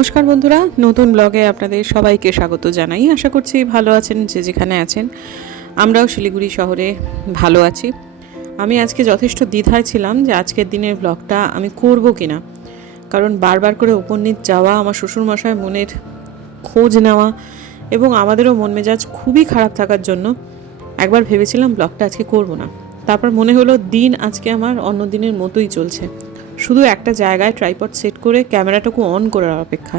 নমস্কার বন্ধুরা, নতুন ব্লগে আপনাদের সবাইকে স্বাগত জানাই। আশা করছি ভালো আছেন যে যেখানে আছেন। আমরাও শিলিগুড়ি শহরে ভালো আছি। আমি আজকে যথেষ্ট দ্বিধায় ছিলাম যে আজকের দিনের ব্লগটা আমি করব কিনা, কারণ বারবার করে উপনীত যাওয়া, আমার শ্বশুরমশাই মনের খোঁজ নেওয়া এবং আমাদেরও মন মেজাজ খুবই খারাপ থাকার জন্য একবার ভেবেছিলাম ব্লগটা আজকে করব না। তারপর মনে হলো দিন আজকে আমার অন্য দিনের মতোই চলছে, শুধু একটা জায়গায় ট্রাইপড সেট করে ক্যামেরাটাকে অন করার অপেক্ষা।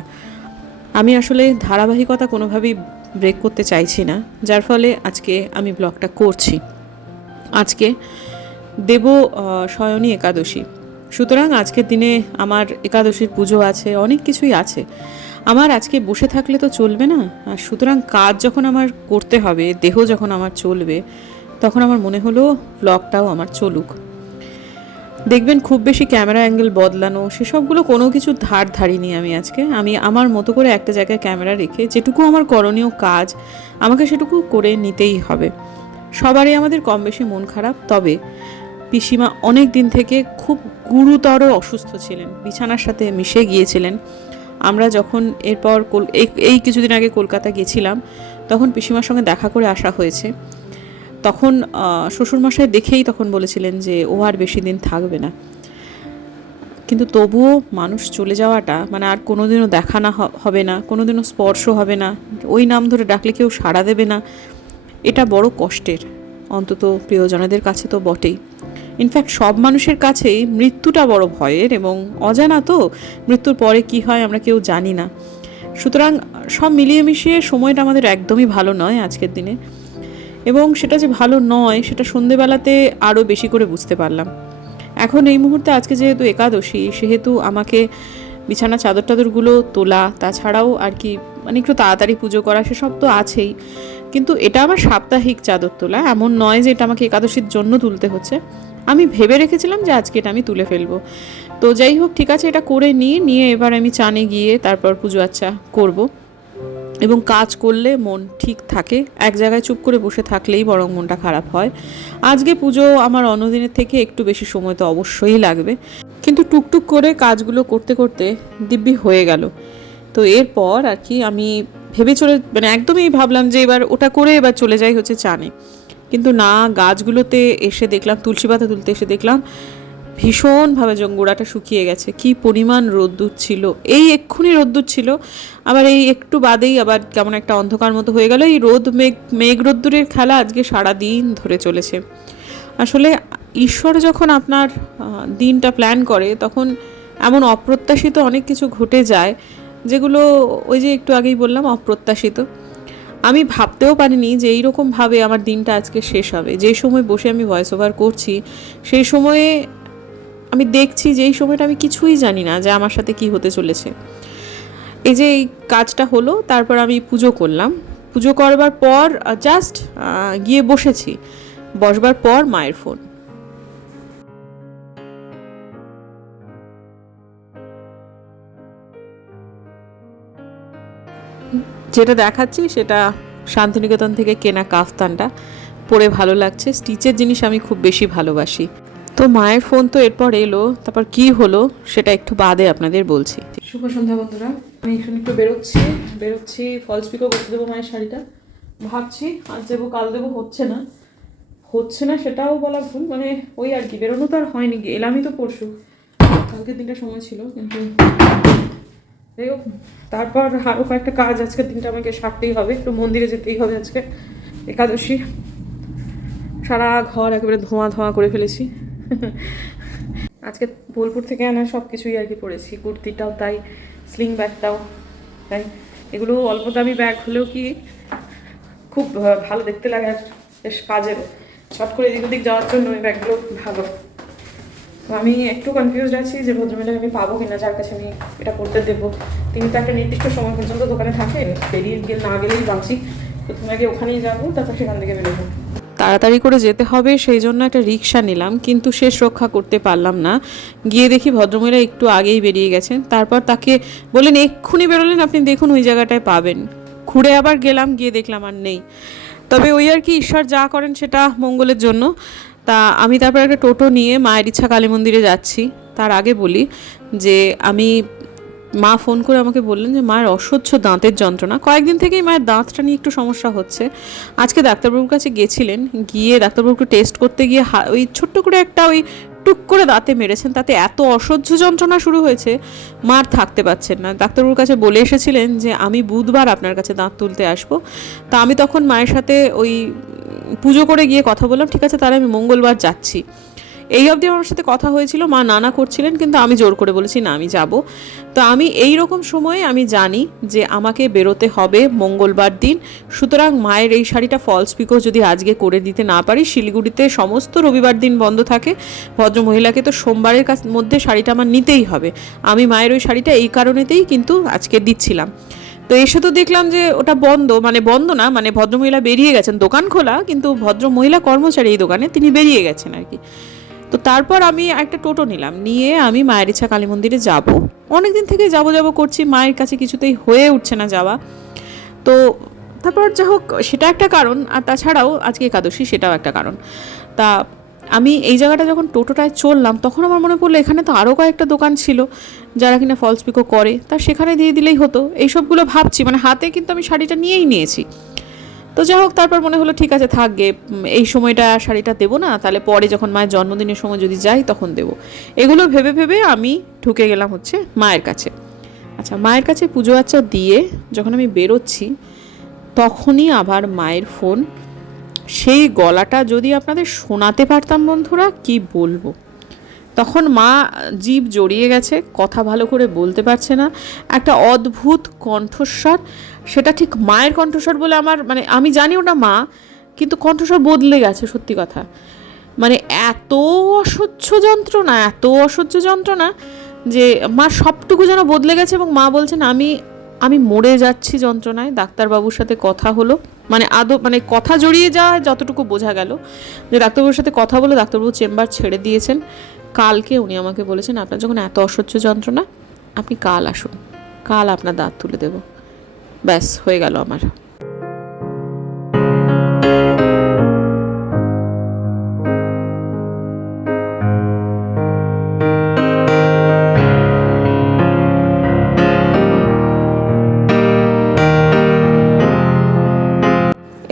আমি আসলে ধারাবাহিকতা কোনোভাবেই ব্রেক করতে চাইছি না, যার ফলে আজকে আমি ব্লগটা করছি। আজকে দেব শয়নী একাদশী, সুতরাং আজকের দিনে আমার একাদশীর পুজো আছে, অনেক কিছুই আছে। আমার আজকে বসে থাকলে তো চলবে না, আর সুতরাং কাজ যখন আমার করতে হবে, দেহ যখন আমার চলবে, তখন আমার মনে হলো ব্লগটাও আমার চলুক। দেখবেন খুব বেশি ক্যামেরা অ্যাঙ্গেল বদলানো সেসবগুলো কোনো কিছু ধারিনি আমি আজকে। আমি আমার মতো করে একটা জায়গায় ক্যামেরা রেখে যেটুকু আমার করণীয় কাজ আমাকে সেটুকু করে নিতেই হবে। সবারই আমাদের কম বেশি মন খারাপ, তবে পিসিমা অনেক দিন থেকে খুব গুরুতর অসুস্থ ছিলেন, বিছানার সাথে মিশে গিয়েছিলেন। আমরা যখন এরপর এই কিছুদিন আগে কলকাতা গেছিলাম, তখন পিসিমার সঙ্গে দেখা করে আসা হয়েছে। তখন শ্বশুরমশাই দেখেই তখন বলেছিলেন যে ও আর বেশি দিন থাকবে না, কিন্তু তবুও মানুষ চলে যাওয়াটা মানে আর কোনোদিনও দেখা না হবে না, কোনোদিনও স্পর্শ হবে না, ওই নাম ধরে ডাকলে কেউ সাড়া দেবে না, এটা বড় কষ্টের, অন্তত প্রিয়জনদের কাছে তো বটেই। ইনফ্যাক্ট সব মানুষের কাছেই মৃত্যুটা বড় ভয়ের, এবং অজানা তো, মৃত্যুর পরে কি হয় আমরা কেউ জানি না। সুতরাং সব মিলিয়ে মিশিয়ে সময়টা আমাদের একদমই ভালো নয় আজকের দিনে, এবং সেটা যে ভালো নয় সেটা সন্ধেবেলাতে আরও বেশি করে বুঝতে পারলাম। এখন এই মুহূর্তে আজকে যেহেতু একাদশী, সেহেতু আমাকে বিছানা চাদর টাদরগুলো তোলা, তাছাড়াও আর কি মানে একটু তাড়াতাড়ি পুজো করা, সেসব তো আছেই। কিন্তু এটা আমার সাপ্তাহিক চাদর তোলা, এমন নয় যে এটা আমাকে একাদশীর জন্য তুলতে হচ্ছে। আমি ভেবে রেখেছিলাম যে আজকে এটা আমি তুলে ফেলবো। তো যাই হোক, ঠিক আছে, এটা করে নিয়ে এবার আমি চানে গিয়ে তারপর পুজো আচ্ছা করবো। এবং কাজ করলে মন ঠিক থাকে, এক জায়গায় চুপ করে বসে থাকলেই বরং মনটা খারাপ হয়। আজকে পুজো আমার অন্যদিনের থেকে একটু বেশি সময় তো অবশ্যই লাগবে, কিন্তু টুকটুক করে কাজগুলো করতে করতে দিব্যি হয়ে গেল। তো এরপর আর কি আমি মানে একদমই ভাবলাম যে এবার ওটা করে এবার চলে যাই হচ্ছে চানে। কিন্তু না, গাছগুলোতে এসে দেখলাম, তুলসী পাতা তুলতে এসে দেখলাম ভীষণভাবে গোড়াটা শুকিয়ে গেছে। কি পরিমাণ রোদ্দুর ছিল, এই এক্ষুনি রোদ্দুর ছিল, আবার এই একটু বাদেই আবার কেমন একটা অন্ধকার মতো হয়ে গেল। এই মেঘ রোদ্দুরের খেলা আজকে সারা দিন ধরে চলেছে। আসলে ঈশ্বর যখন আপনার দিনটা প্ল্যান করে, তখন এমন অপ্রত্যাশিত অনেক কিছু ঘটে যায়, যেগুলো ওই যে একটু আগেই বললাম অপ্রত্যাশিত। আমি ভাবতেও পারিনি যে এইরকমভাবে আমার দিনটা আজকে শেষ হবে। যেই সময় বসে আমি ভয়েস ওভার করছি, সেই সময়ে আমি দেখছি যে এই সময়টা আমি কিছুই জানি না যে আমার সাথে কি হতে চলেছে। এই যে এই কাজটা হলো, তারপর আমি পুজো করলাম। পুজো করবার পর জাস্ট গিয়ে বসেছি, বসবার পর মায়ের ফোন। যেটা দেখাচ্ছি সেটা শান্তিনিকেতন থেকে কেনা কাফতানটা, পরে ভালো লাগছে। স্টিচের জিনিস আমি খুব বেশি ভালোবাসি। তো মায়ের ফোন তো এরপর এলো, তারপর কি হলো সেটা একটু বাদে আপনাদের বলছি। শুভ সন্ধ্যা বন্ধুরা, আমি এখানে একটু বেরোচ্ছি ফলস পিকো করতে দেবো মায়ের শাড়িটা। ভাবছি আজ দেবো কাল দেবো, হচ্ছে না সেটাও বলা ভুল, মানে ওই আর কি, বেরোনো তো আর হয়নি, এলামই তো পরশু, কালকে দিনটা সময় ছিল, কিন্তু যাই হোক। তারপর আরও কয়েকটা কাজ আজকের দিনটা আমাকে সারতেই হবে, একটু মন্দিরে যেতেই হবে আজকে একাদশী। সারা ঘর একেবারে ধোঁয়া করে ফেলেছি। আজকে বোলপুর থেকে আনা সব কিছুই আর কি পরেছি, কুর্তিটাও তাই, স্লিং ব্যাগটাও তাই। এগুলো অল্প দামি ব্যাগ হলেও কি খুব ভালো দেখতে লাগে, আর বেশ কাজেরও, ছট করে এদিক ওদিক যাওয়ার জন্য ওই ব্যাগগুলো ভালো। তো আমি একটু কনফিউজড আছি যে ভদ্রমহিলাকে আমি পাবো কিনা যার কাছে আমি এটা করতে দেবো। তিনি তো একটা নির্দিষ্ট সময় পর্যন্ত দোকানে থাকেন, বেরিয়ে না গেলেই বাঁচি। প্রথমে আগে ওখানেই যাবো, তারপর সেখান থেকে বেরোবো। তাড়াতাড়ি করে যেতে হবে, সেই জন্য একটা রিক্সা নিলাম, কিন্তু শেষ রক্ষা করতে পারলাম না। গিয়ে দেখি ভদ্রমহিলা একটু আগেই বেরিয়ে গেছেন। তারপর তাকে বললেন এক্ষুনি বেরোলেন আপনি, দেখুন ওই জায়গাটায় পাবেন। ঘুরে আবার গেলাম, গিয়ে দেখলাম আর নেই। তবে ওই আর কি, ঈশ্বর যা করেন সেটা মঙ্গলের জন্য। তা আমি তারপর একটা টোটো নিয়ে মায়ের ইচ্ছা কালী মন্দিরে যাচ্ছি। তার আগে বলি যে আমি মা ফোন করে আমাকে বললেন যে মায়ের অসহ্য দাঁতের যন্ত্রণা, কয়েকদিন থেকেই মায়ের দাঁতটা নিয়ে একটু সমস্যা হচ্ছে। আজকে ডাক্তারবাবুর কাছে গেছিলেন, গিয়ে ডাক্তারবাবু একটু টেস্ট করতে গিয়ে ওই ছোট্ট করে একটা ওই টুক করে দাঁতে মেরেছেন, তাতে এত অসহ্য যন্ত্রণা শুরু হয়েছে মার থাকতে পারছেন না। ডাক্তারবাবুর কাছে বলে এসেছিলেন যে আমি বুধবার আপনার কাছে দাঁত তুলতে আসবো। তা আমি তখন মায়ের সাথে ওই পুজো করে গিয়ে কথা বললাম, ঠিক আছে তাহলে আমি মঙ্গলবার যাচ্ছি। এই অবধি আমার সাথে কথা হয়েছিল, মা নানা করছিলেন, কিন্তু আমি জোর করে বলেছি না আমি যাব। তো আমি এই রকম সময়ে আমি জানি যে আমাকে বেরোতে হবে মঙ্গলবার দিন। সুতরাং মায়ের এই শাড়িটা ফলস পিকো যদি আজকে করে দিতে না পারি, শিলিগুড়িতে সমস্ত রবিবার দিন বন্ধ থাকে, ভদ্রমহিলাকে তো সোমবারের মধ্যে শাড়িটা আমার নিতেই হবে। আমি মায়ের ওই শাড়িটা এই কারণেতেই কিন্তু আজকে দিচ্ছিলাম। তো এসে তো দেখলাম যে ওটা বন্ধ, মানে বন্ধ না, মানে ভদ্রমহিলা বেরিয়ে গেছেন, দোকান খোলা কিন্তু ভদ্রমহিলা কর্মচারী এই দোকানে, তিনি বেরিয়ে গেছেন আর কি। তো তারপর আমি একটা টোটো নিলাম, নিয়ে আমি মায়ের ইচ্ছা কালী মন্দিরে যাব। অনেকদিন থেকে যাব যাব করছি, মায়ের কাছে কিছুতেই হয়ে উঠছে না যাওয়া। তো তারপর যা হোক সেটা একটা কারণ, আর তাছাড়াও আজকে একাদশী সেটাও একটা কারণ। তা আমি এই জায়গাটা যখন টোটোটায় চললাম তখন আমার মনে পড়লো এখানে তো আরও কয়েকটা দোকান ছিল যারা কিনা ফলস পিকো করে, তা সেখানে দিয়ে দিলেই হতো। এইসবগুলো ভাবছি, মানে হাতে কিন্তু আমি শাড়িটা নিয়েই নিয়েছি। তো যাই হোক তারপর মনে হলো ঠিক আছে থাকবে, এই সময়টা শাড়িটা দেবো না, তাহলে পরে যখন মায়ের জন্মদিনের সময় যদি যাই তখন দেবো। এগুলো ভেবে ভেবে আমি ঢুকে গেলাম হচ্ছে মায়ের কাছে। আচ্ছা, মায়ের কাছে পুজো আচ্চা দিয়ে যখন আমি বেরোচ্ছি তখনই আবার মায়ের ফোন। সেই গলাটা যদি আপনাদের শোনাতে পারতাম বন্ধুরা, কি বলবো। তখন মা জিভ জড়িয়ে গেছে, কথা ভালো করে বলতে পারছে না, একটা অদ্ভুত কণ্ঠস্বর। সেটা ঠিক মায়ের কণ্ঠস্বর বলে আমার, মানে আমি জানি ওটা মা, কিন্তু কণ্ঠস্বর বদলে গেছে সত্যি কথা। মানে এত অসহ্য যন্ত্রণা, এত অসহ্য যন্ত্রণা যে মা সবটুকু যেন বদলে গেছে। এবং মা বলছেন আমি আমি মরে যাচ্ছি যন্ত্রণায়। ডাক্তারবাবুর সাথে কথা হলো, মানে মানে কথা জড়িয়ে যাওয়া যতটুকু বোঝা গেল যে ডাক্তারবাবুর সাথে কথা বলে ডাক্তারবাবু চেম্বার ছেড়ে দিয়েছেন। কালকে উনি আমাকে বলেছেন আপনার যখন এত অসহ্য যন্ত্রণা আপনি কাল আসুন, কাল আপনার দাঁত তুলে দেব। ব্যাস হয়ে গেল আমার।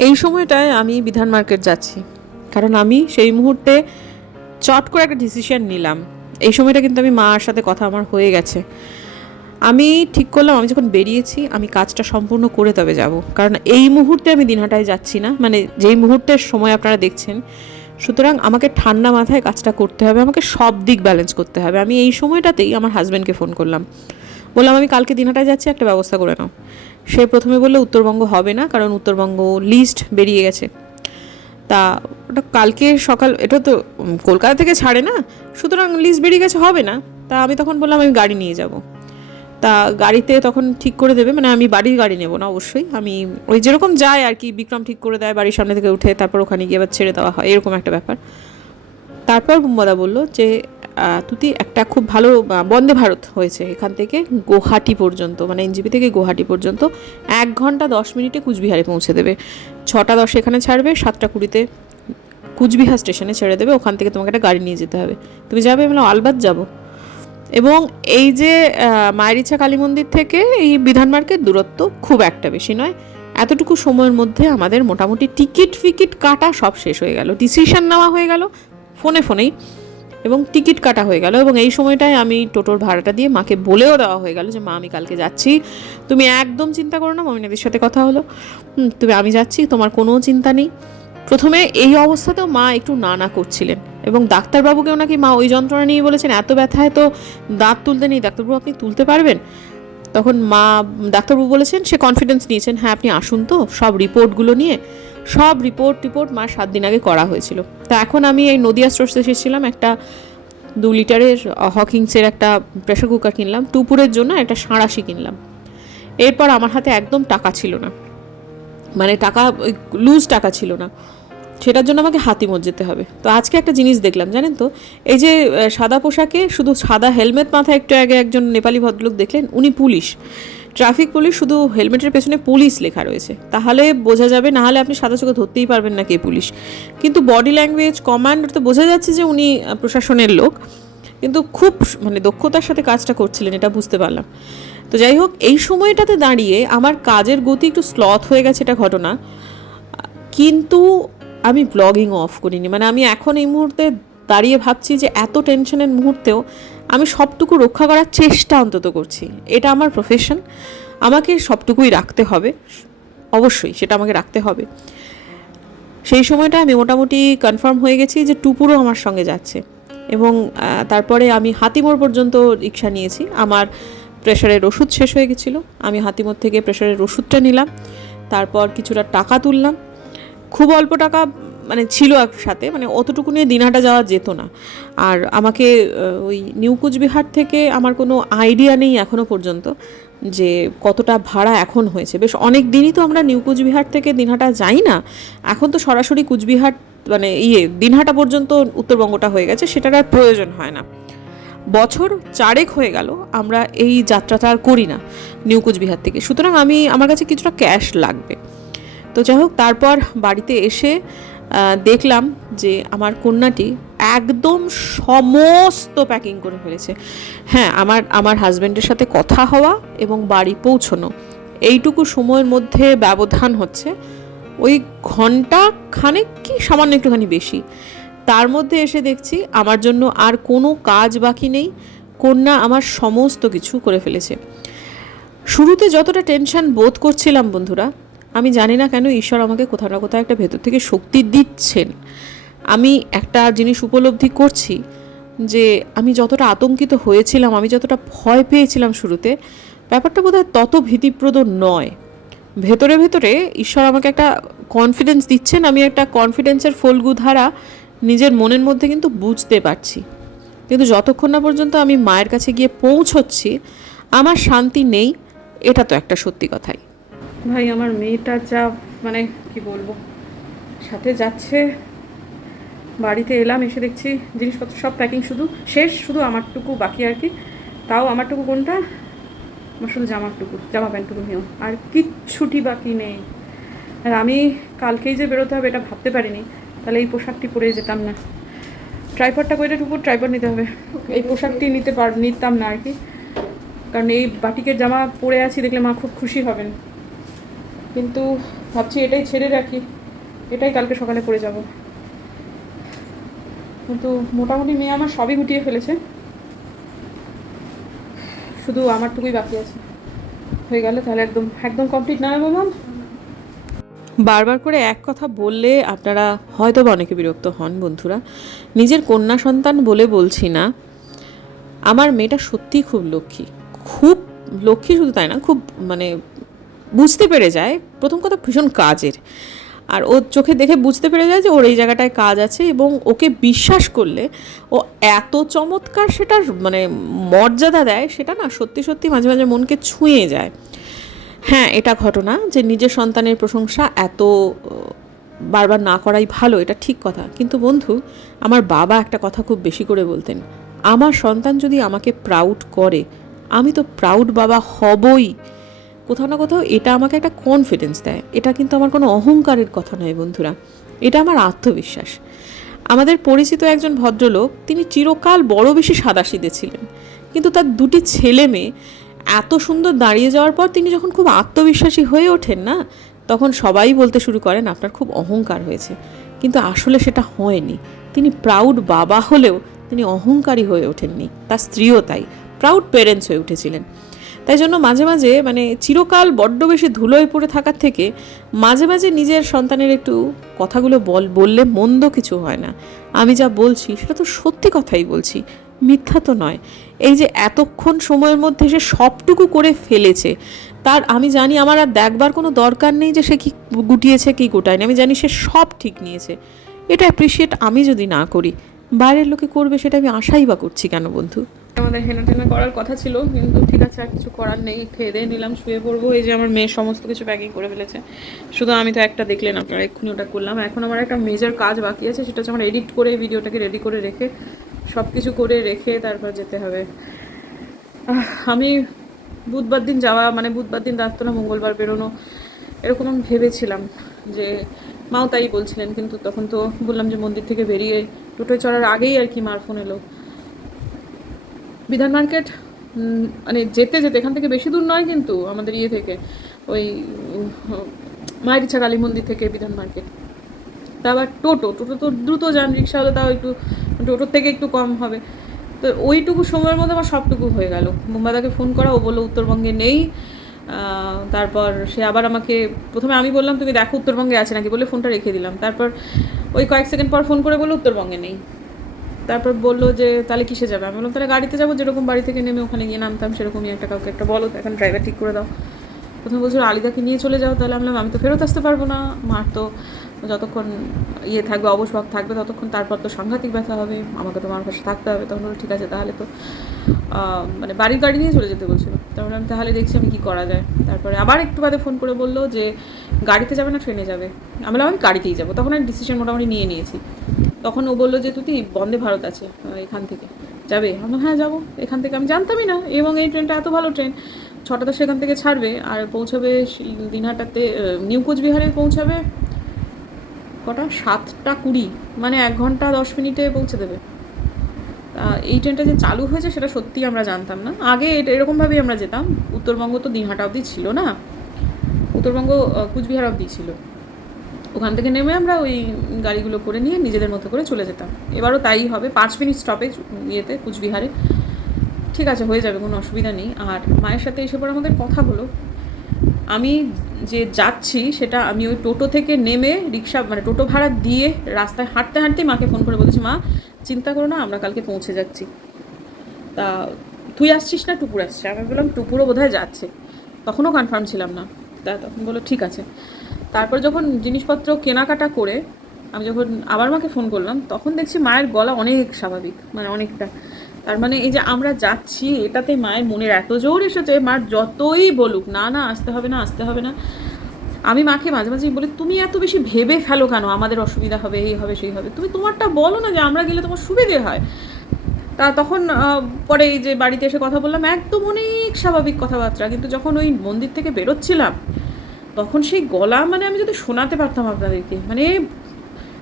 এই সময়টায় আমি বিধান মার্কেট যাচ্ছি, কারণ আমি সেই মুহূর্তে চট করে একটা ডিসিশন নিলাম। এই সময়টা কিন্তু আমি মার সাথে কথা আমার হয়ে গেছে। আমি ঠিক করলাম আমি যখন বেরিয়েছি আমি কাজটা সম্পূর্ণ করে তবে যাব, কারণ এই মুহূর্তে আমি দিনহাটায় যাচ্ছি না, মানে যেই মুহূর্তের সময় আপনারা দেখছেন। সুতরাং আমাকে ঠান্ডা মাথায় কাজটা করতে হবে, আমাকে সব দিক ব্যালেন্স করতে হবে। আমি এই সময়টাতেই আমার হাজব্যান্ডকে ফোন করলাম, বললাম আমি কালকে দিনহাটায় যাচ্ছি, একটা ব্যবস্থা করে নাও। সে প্রথমে বললো উত্তরবঙ্গ হবে না, কারণ উত্তরবঙ্গ লিস্ট বেরিয়ে গেছে। তা ওটা কালকে সকাল, এটা তো কলকাতা থেকে ছাড়ে না, সুতরাং লিস্ট বেরিয়ে গেছে, হবে না। তা আমি তখন বললাম আমি গাড়ি নিয়ে যাব। তা গাড়িতে তখন ঠিক করে দেবে, মানে আমি বাড়ির গাড়ি নেব না অবশ্যই, আমি ওই যেরকম যায় আর কি, বিক্রম ঠিক করে দেয় বাড়ির সামনে থেকে উঠে, তারপর ওখানে গিয়ে আবার ছেড়ে দেওয়া হয়, এরকম একটা ব্যাপার। তারপর বুম্বাদা বললো যে তুই একটা খুব ভালো বন্দে ভারত হয়েছে এখান থেকে গুয়াহাটি পর্যন্ত, মানে এনজিপি থেকে গুয়াহাটি পর্যন্ত 1 ঘন্টা 10 মিনিটে কুচবিহারে পৌঁছে দেবে। 6টা 10 এখানে ছাড়বে, 7টা 20 কুচবিহার স্টেশনে ছেড়ে দেবে। ওখান থেকে তোমাকে একটা গাড়ি নিয়ে যেতে হবে, তুমি যাবে? বললাম আলবাত যাবো। এবং এই যে মায়ের ইচ্ছা কালী মন্দির থেকে এই বিধান মার্কেট দূরত্ব খুব একটা বেশি নয়। এতটুকু সময়ের মধ্যে আমাদের মোটামুটি টিকিট ফিকিট কাটা সব শেষ হয়ে গেল, ডিসিশন নেওয়া হয়ে গেল ফোনেই, এবং টিকিট কাটা হয়ে গেল। এবং এই সময়টায় আমি টোটোর ভাড়াটা দিয়ে মাকে বলেও দেওয়া হয়ে গেল যে মা আমি কালকে যাচ্ছি, তুমি একদম চিন্তা করো না। মমিনাদির সাথে কথা হলো, আমি যাচ্ছি, তোমার কোনো চিন্তা নেই। প্রথমে এই অবস্থাতেও মা একটু না করছিলেন, এবং ডাক্তারবাবুকেও নাকি মা ওই যন্ত্রণা নিয়ে বলেছেন এত ব্যথায় তো দাঁত তুলতে নেই, ডাক্তারবাবু আপনি তুলতে পারবেন? তখন ডাক্তারবাবু বলেছেন, সে কনফিডেন্স নিয়েছেন, হ্যাঁ আপনি আসুন তো, সব রিপোর্টগুলো নিয়ে। সব রিপোর্ট মা 7 দিন আগে করা হয়েছিল। তা এখন আমি এই নদিয়া স্টোর্স এসেছিলাম, একটা 2 লিটারের হকিংসের একটা প্রেশার কুকার কিনলাম, টুপুরের জন্য একটা সাঁড়াশি কিনলাম। এরপর আমার হাতে একদম টাকা ছিল না, মানে টাকা লুজ টাকা ছিল না, সেটার জন্য আমাকে হাতিমোড় যেতে হবে। তো আজকে একটা জিনিস দেখলাম জানেন তো, এই যে সাদা পোশাকে শুধু সাদা হেলমেট মাথায়, একটু আগে একজন নেপালি ভদ্রলোক দেখলেন, উনি পুলিশ, ট্রাফিক পুলিশ, শুধু হেলমেটের পেছনে পুলিশ লেখা রয়েছে, তাহলে বোঝা যাবে, না হলে আপনি সাদা চোখে ধরতেই পারবেন না কে পুলিশ। কিন্তু বডি ল্যাঙ্গুয়েজ, কমান্ড তো বোঝা যাচ্ছে যে উনি প্রশাসনের লোক, কিন্তু খুব মানে দক্ষতার সাথে কাজটা করছিলেন, এটা বুঝতে পারলাম। তো যাই হোক, এই সময়টাতে দাঁড়িয়ে আমার কাজের গতি একটু স্লথ হয়ে গেছে, এটা ঘটনা। কিন্তু আমি ব্লগিং অফ করিনি। মানে আমি এখন এই মুহূর্তে দাঁড়িয়ে ভাবছি যে এত টেনশনের মুহূর্তেও আমি সবটুকু রক্ষা করার চেষ্টা অন্তত করছি। এটা আমার প্রফেশন, আমাকে সবটুকুই রাখতে হবে, অবশ্যই সেটা আমাকে রাখতে হবে। সেই সময়টা আমি মোটামুটি কনফার্ম হয়ে গেছি যে টুপুরও আমার সঙ্গে যাচ্ছে, এবং তারপরে আমি হাতিমোড় পর্যন্ত রিক্সা নিয়েছি। আমার প্রেশারের ওষুধ শেষ হয়ে গেছিলো, আমি হাতিমোড় থেকে প্রেশারের ওষুধটা নিলাম, তারপর কিছুটা টাকা তুললাম, খুব অল্প টাকা মানে ছিল একসাথে, মানে অতটুকু নিয়ে দিনহাটা যাওয়া যেত না। আর আমাকে ওই নিউ কুচবিহার থেকে আমার কোনো আইডিয়া নেই এখনও পর্যন্ত যে কতটা ভাড়া এখন হয়েছে। বেশ অনেক দিনই তো আমরা নিউ কুচবিহার থেকে দিনহাটা যাই না, এখন তো সরাসরি কুচবিহার মানে দিনহাটা পর্যন্ত উত্তরবঙ্গটা হয়ে গেছে, সেটার আর প্রয়োজন হয় না। বছর 4 হয়ে গেল আমরা এই যাত্রাটা আর করি না নিউ কুচবিহার থেকে, সুতরাং আমার কাছে কিছুটা ক্যাশ লাগবে। তো যাই হোক, তারপর বাড়িতে এসে দেখলাম যে আমার কন্যাটি একদম সমস্ত প্যাকিং করে ফেলেছে। হ্যাঁ, আমার হাজব্যান্ডের সাথে কথা হওয়া এবং বাড়ি পৌঁছনো, এইটুকু সময়ের মধ্যে ব্যবধান হচ্ছে ওই ঘন্টা খানেক কি সামান্য একটুখানি বেশি। তার মধ্যে এসে দেখছি আমার জন্য আর কোনো কাজ বাকি নেই, কন্যা আমার সমস্ত কিছু করে ফেলেছে। শুরুতে যতটা টেনশন বোধ করছিলাম বন্ধুরা, আমি জানি না কেন ঈশ্বর আমাকে কোথাও না কোথাও একটা ভেতর থেকে শক্তি দিচ্ছেন। আমি একটা জিনিস উপলব্ধি করছি যে আমি যতটা আতঙ্কিত হয়েছিলাম, আমি যতটা ভয় পেয়েছিলাম শুরুতে, ব্যাপারটা বোধহয় তত ভীতিপ্রদ নয়। ভেতরে ভেতরে ঈশ্বর আমাকে একটা কনফিডেন্স দিচ্ছেন, আমি একটা কনফিডেন্সের ফল্গু ধারা নিজের মনের মধ্যে কিন্তু বুঝতে পারছি। কিন্তু যতক্ষণ না পর্যন্ত আমি মায়ের কাছে গিয়ে পৌঁছচ্ছি আমার শান্তি নেই, এটা তো একটা সত্যি কথাই। ভাই, আমার মেয়েটা যা মানে কি বলবো, সাথে যাচ্ছে। বাড়িতে এলাম, এসে দেখছি জিনিসপত্র সব প্যাকিং শুধু শেষ, শুধু আমারটুকু বাকি আর কি। তাও আমারটুকু কোনটা, আমার শুধু জামা প্যান্টটুকু নিয়েও, আর কিচ্ছুটি বাকি নেই। আর আমি কালকেই যে বেরোতে হবে এটা ভাবতে পারিনি, তাহলে এই পোশাকটি পরে যেতাম না। ট্রাইপডটা করে উপর ট্রাইপড নিতে হবে, এই পোশাকটি নিতাম না আর কি, কারণ এই বাটিকের জামা পরে আছি দেখলে মা খুব খুশি হবেন। কিন্তু ভাবছি এটাই ছেড়ে রাখি, এটাই কালকে সকালে পরে যাব। কিন্তু মোটামুটি মেয়ে আমার সবই গুটিয়ে ফেলেছে, শুধু আমারটুকুই বাকি আছে। হয়ে গেলে তাহলে একদম একদম কমপ্লিট না বাবা। বারবার করে এক কথা বললে আপনারা হয়তো বা অনেকে বিরক্ত হন বন্ধুরা, নিজের কন্যা সন্তান বলে বলছি না, আমার মেয়েটা সত্যিই খুব লক্ষ্মী, খুব লক্ষ্মী। শুধু তাই না, খুব মানে বুঝতে পেরে যায়, প্রথম কথা ভীষণ কাজের, আর ও চোখে দেখে বুঝতে পেরে যায় যে ওর এই জায়গাটায় কাজ আছে, এবং ওকে বিশ্বাস করলে ও এত চমৎকার সেটার মানে মর্যাদা দেয়, সেটা না সত্যি সত্যি মাঝে মাঝে মনকে ছুঁয়ে যায়। হ্যাঁ, এটা ঘটনা যে নিজের সন্তানের প্রশংসা এত বারবার না করাই ভালো, এটা ঠিক কথা। কিন্তু বন্ধু, আমার বাবা একটা কথা খুব বেশি করে বলতেন, আমার সন্তান যদি আমাকে প্রাউড করে, আমি তো প্রাউড বাবা হবই। কোথাও না কোথাও এটা আমাকে একটা কনফিডেন্স দেয়। এটা কিন্তু আমার কোনো অহংকারের কথা নয় বন্ধুরা, এটা আমার আত্মবিশ্বাস। আমাদের পরিচিত একজন ভদ্রলোক, তিনি চিরকাল বড় বেশি সাদাসিধে ছিলেন, কিন্তু তার 2টি ছেলে মেয়ে এত সুন্দর দাঁড়িয়ে যাওয়ার পর তিনি যখন খুব আত্মবিশ্বাসী হয়ে ওঠেন না, তখন সবাই বলতে শুরু করেন আপনার খুব অহংকার হয়েছে। কিন্তু আসলে সেটা হয়নি। তিনি প্রাউড বাবা হলেও তিনি অহংকারী হয়ে ওঠেননি, তার স্ত্রীও তাই প্রাউড প্যারেন্টস হয়ে উঠেছিলেন। তাই জন্য মাঝে মাঝে মানে চিরকাল বড্ড বেশি ধুলোয় পড়ে থাকার থেকে মাঝে মাঝে নিজের সন্তানের একটু কথাগুলো বললে মন্দ কিছু হয় না। আমি যা বলছি সেটা তো সত্যি কথাই বলছি, মিথ্যা তো নয়। এই যে এতক্ষণ সময়ের মধ্যে সে সবটুকু করে ফেলেছে, তার আমি জানি আমার আর দেখবার কোনো দরকার নেই যে সে কি গুটিয়েছে কি গোটায়নি, আমি জানি সে সব ঠিক নিয়েছে। এটা অ্যাপ্রিসিয়েট আমি যদি না করি, বাইরের লোকে করবে সেটা আমি আশাই বা করছি কেন বন্ধু? আমাদের হেনা টেনা করার কথা ছিল, কিন্তু ঠিক আছে, আর কিছু করার নেই। খেয়ে দিয়ে নিলাম, শুয়ে পড়বো। এই যে আমার মেয়ে সমস্ত কিছু প্যাকিং করে ফেলেছে, শুধু আমি তো একটা দেখলেন আপনারা, এক্ষুনি ওটা করলাম। এখন আমার একটা মেজর কাজ বাকি আছে, সেটা হচ্ছে আমার এডিট করে ভিডিওটাকে রেডি করে রেখে সব কিছু করে রেখে তারপর যেতে হবে। আমি বুধবার দিন যাওয়া, মানে বুধবার দিন রাত তো না, মঙ্গলবার বেরোনো, এরকম আমি ভেবেছিলাম, যে মাও তাই বলছিলেন। কিন্তু তখন তো বললাম যে মন্দির থেকে বেরিয়ে টোটোয় চড়ার আগেই আর কি মার ফোন এলো, বিধান মার্কেট মানে যেতে যেতে এখান থেকে বেশি দূর নয় কিন্তু আমাদের ইয়ে থেকে ওই মায়ের ইচ্ছা কালী মন্দির থেকে বিধান মার্কেট। তা আবার টোটো টোটো তো দ্রুত যান, রিক্সা হলে তাও একটু টোটোর থেকে একটু কম হবে। তো ওইটুকু সময়ের মধ্যে আমার সবটুকু হয়ে গেল। মুম্বাদাকে ফোন করা, ও বললো উত্তরবঙ্গে নেই। তারপর সে আবার আমাকে, প্রথমে আমি বললাম তুমি দেখো উত্তরবঙ্গে আছে নাকি, বলে ফোনটা রেখে দিলাম। তারপর ওই কয়েক সেকেন্ড পর ফোন করে বললো উত্তরবঙ্গে নেই। তারপর বললো যে তাহলে কিসে যাবে? আমি বললাম তাহলে গাড়িতে যাবো, যেরকম বাড়ি থেকে নেমে ওখানে গিয়ে নামতাম সেরকমই একটা কাউকে একটা বলো, এখন ড্রাইভার ঠিক করে দাও। প্রথমে বলছিল আলিদাকে নিয়ে চলে যাও, তাহলে আমি তো ফেরত আসতে পারবো না, মার তো যতক্ষণ ইয়ে থাকবে অবসভাব থাকবে ততক্ষণ, তারপর তো সাংঘাতিক ব্যথা হবে, আমাকে তো মার পাশে থাকতে হবে। তখন বলো ঠিক আছে তাহলে তো মানে বাড়ির গাড়ি নিয়ে চলে যেতে বলছিল। তারপরে আমি তাহলে দেখছি আমি কী করা যায়। তারপরে আবার একটু বাদে ফোন করে বললো যে গাড়িতে যাবে না ট্রেনে যাবে? আমি বললাম আমি গাড়িতেই যাবো। তখন আমি ডিসিশন মোটামুটি নিয়ে নিয়েছি। তখন ও বললো যে তুই বন্দে ভারত আছে এখান থেকে যাবে? আমি হ্যাঁ যাবো। এখান থেকে আমি জানতামই না, এবং এই ট্রেনটা এত ভালো ট্রেন, 6টা সেখান থেকে ছাড়বে আর পৌঁছাবে দিনহাটাতে, নিউ কোচবিহারে পৌঁছাবে কটা 7টা 20, মানে 1 ঘন্টা 10 মিনিটে পৌঁছে দেবে। এই ট্রেনটা যে চালু হয়েছে সেটা সত্যিই আমরা জানতাম না। আগে এরকমভাবেই আমরা যেতাম, উত্তরবঙ্গ তো দিনহাটা অবধি ছিল না, উত্তরবঙ্গ কুচবিহার অবধি ছিল। ওখান থেকে নেমে আমরা ওই গাড়িগুলো করে নিয়ে নিজেদের মতো করে চলে যেতাম। এবারও তাই হবে, 5 মিনিট স্টপেজ ইয়েতে কুচবিহারে। ঠিক আছে, হয়ে যাবে, কোনো অসুবিধা নেই। আর মায়ের সাথে এসে পর আমাদের কথা হলো, আমি যে যাচ্ছি সেটা আমি ওই টোটো থেকে নেমে রিক্সা মানে টোটো ভাড়া দিয়ে রাস্তায় হাঁটতে হাঁটতেই মাকে ফোন করে বলেছি মা চিন্তা করো না, আমরা কালকে পৌঁছে যাচ্ছি। তা তুই আসছিস না টুপুর আসছে? আমি বললাম টুপুরও বোধহয় যাচ্ছে, তখনও কনফার্ম ছিলাম না। তা তখন বললো ঠিক আছে। তারপর যখন জিনিসপত্র কেনাকাটা করে আমি যখন আবার মাকে ফোন করলাম, তখন দেখছি মায়ের গলা অনেক স্বাভাবিক, মানে অনেকটা। তার মানে এই যে আমরা যাচ্ছি এটাতে মায়ের মনের এত জোর এসেছে, মার যতই বলুক না না আসতে হবে না আসতে হবে না। আমি মাকে মাঝে মাঝে বলি তুমি এত বেশি ভেবে ফেলো কেন, আমাদের অসুবিধা হবে, এই হবে সেই হবে, তুমি তোমারটা বলো না যে আমরা গেলে তোমার সুবিধে হয়। তা তখন পরে এই যে বাড়িতে এসে কথা বললাম, একদম অনেক স্বাভাবিক কথাবার্তা। কিন্তু যখন ওই মন্দির থেকে বেরোচ্ছিলাম তখন সেই গলা, মানে আমি যদি শোনাতে পারতাম আপনাদেরকে, মানে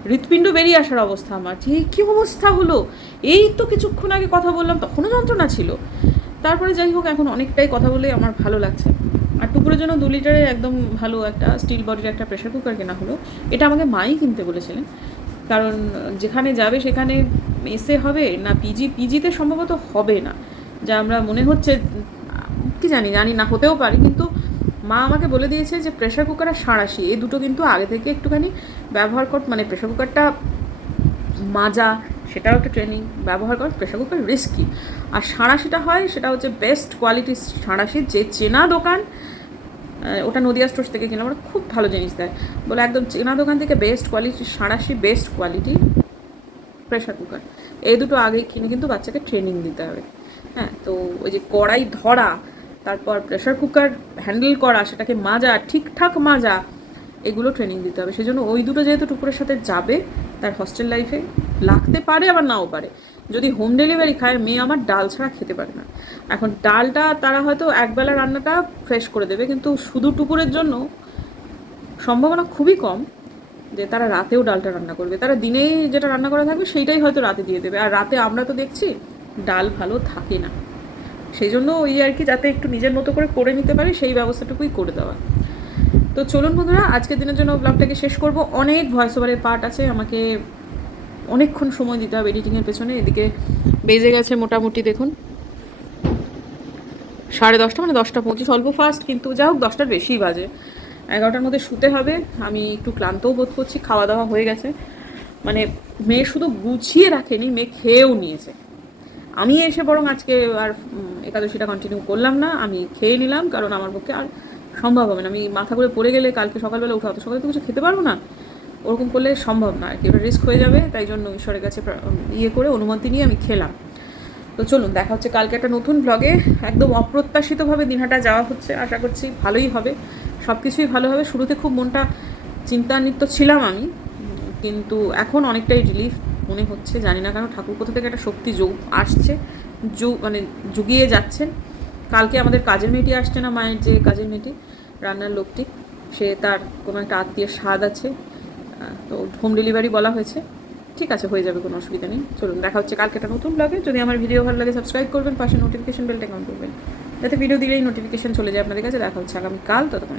হৃৎপিণ্ড বেরিয়ে আসার অবস্থা আমার, যে কী অবস্থা হলো। এই তো কিছুক্ষণ আগে কথা বললাম তখনও যন্ত্রণা ছিল। তারপরে যাই হোক এখন অনেকটাই কথা বলে আমার ভালো লাগছে। আর টুকুরের জন্য 2 লিটারের একদম ভালো একটা স্টিল বডির একটা প্রেশার কুকার কেনা হলো। এটা আমাকে মাই কিনতে বলেছিলেন, কারণ যেখানে যাবে সেখানে মেসে হবে না পিজিতে সম্ভবত হবে না, যা আমরা মনে হচ্ছে, কি জানি না হতেও পারে। কিন্তু মা আমাকে বলে দিয়েছে যে প্রেশার কুকার আর সাঁড়াশি এই দুটো কিন্তু আগে থেকে একটুখানি ব্যবহার কর, মানে প্রেশার কুকারটা মাজা সেটাও একটা ট্রেনিং, ব্যবহার কর। Pressure cooker risky. আর সাঁড়াশিটা হয় সেটা হচ্ছে বেস্ট কোয়ালিটির সাঁড়াশি, যে চেনা দোকান, ওটা নদিয়া স্টোর থেকে কিনা, ওরা খুব ভালো জিনিস দেয় বলে, একদম চেনা দোকান থেকে বেস্ট কোয়ালিটির সাঁড়াশি, বেস্ট কোয়ালিটি প্রেশার কুকার, এই দুটো আগেই কিনে কিন্তু বাচ্চাকে ট্রেনিং দিতে হবে। হ্যাঁ, তো ওই যে কড়াই ধরা, তারপর প্রেশার কুকার হ্যান্ডেল করা, সেটাকে মাজা, ঠিকঠাক মাজা, এগুলো ট্রেনিং দিতে হবে। সেজন্য ওই দুটো যেহেতু টুকুরের সাথে যাবে, তার হস্টেল লাইফে লাগতে পারে আবার নাও পারে। যদি হোম ডেলিভারি খায়, মেয়ে আমার ডাল ছাড়া খেতে পারে না। এখন ডালটা তারা হয়তো একবেলা রান্নাটা ফ্রেশ করে দেবে, কিন্তু শুধু টুকুরের জন্য সম্ভাবনা খুবই কম যে তারা রাতেও ডালটা রান্না করবে। তারা দিনেই যেটা রান্না করা থাকবে সেইটাই হয়তো রাতে দিয়ে দেবে। আর রাতে আমরা তো দেখছি ডাল ভালো থাকে না, সেই জন্য ওই আর কি, যাতে একটু নিজের মতো করে নিতে পারে সেই ব্যবস্থাটুকুই করে দেওয়া। তো চলুন বন্ধুরা, আজকের দিনের জন্য ব্লগটাকে শেষ করব। অনেক ভয়েস ওভারের পার্ট আছে, আমাকে অনেকক্ষণ সময় দিতে হবে এডিটিংয়ের পেছনে। এদিকে বেজে গেছে মোটামুটি দেখুন 10:30, মানে 10:25, অল্প ফাস্ট, কিন্তু যা হোক 10টার বেশিই বাজে। 11টার মধ্যে শুতে হবে। আমি একটু ক্লান্তও বোধ করছি, খাওয়া দাওয়া হয়ে গেছে, মানে মেয়ে শুধু গুছিয়ে রাখেনি, মেয়ে খেয়েও নিয়েছে। আমি এসে বরং আজকে আর একাদশীটা কন্টিনিউ করলাম না, আমি খেয়ে নিলাম, কারণ আমার পক্ষে আর সম্ভব হবে না। আমি মাথা করে পড়ে গেলে কালকে সকালবেলা উঠে অত সকালে তো কিছু খেতে পারবো না, ওরকম করলে সম্ভব না আর কি, ওটা রিস্ক হয়ে যাবে। তাই জন্য ঈশ্বরের কাছে করে অনুমতি নিয়ে আমি খেলাম। তো চলুন, দেখা হচ্ছে কালকে একটা নতুন ব্লগে। একদম অপ্রত্যাশিতভাবে দিনহাটা যাওয়া হচ্ছে, আশা করছি ভালোই হবে, সব কিছুই ভালো হবে। শুরুতে খুব মনটা চিন্তান্বিত ছিলাম আমি, কিন্তু এখন অনেকটাই রিলিফ মনে হচ্ছে। জানি না কেন ঠাকুর কোথা থেকে একটা শক্তি যোগ আসছে, মানে জুগিয়ে যাচ্ছেন। কালকে আমাদের কাজের মেয়েটি আসছে না, মায়ের যে কাজের মেয়েটি, রান্নার লোকটি, সে তার কোনো একটা আত্মীয়ের স্বাদ আছে, তো হোম ডেলিভারি বলা হয়েছে। ঠিক আছে, হয়ে যাবে, কোনো অসুবিধা নেই। চলুন, দেখা হচ্ছে কালকে একটা নতুন ব্লগে। যদি আমার ভিডিও ভালো লাগে সাবস্ক্রাইব করবেন, পাশে নোটিফিকেশন বেলটা অন করবেন, যাতে ভিডিও দিলেই নোটিফিকেশন চলে যায় আপনাদের কাছে। দেখা হচ্ছে আগামীকাল, ততক্ষণ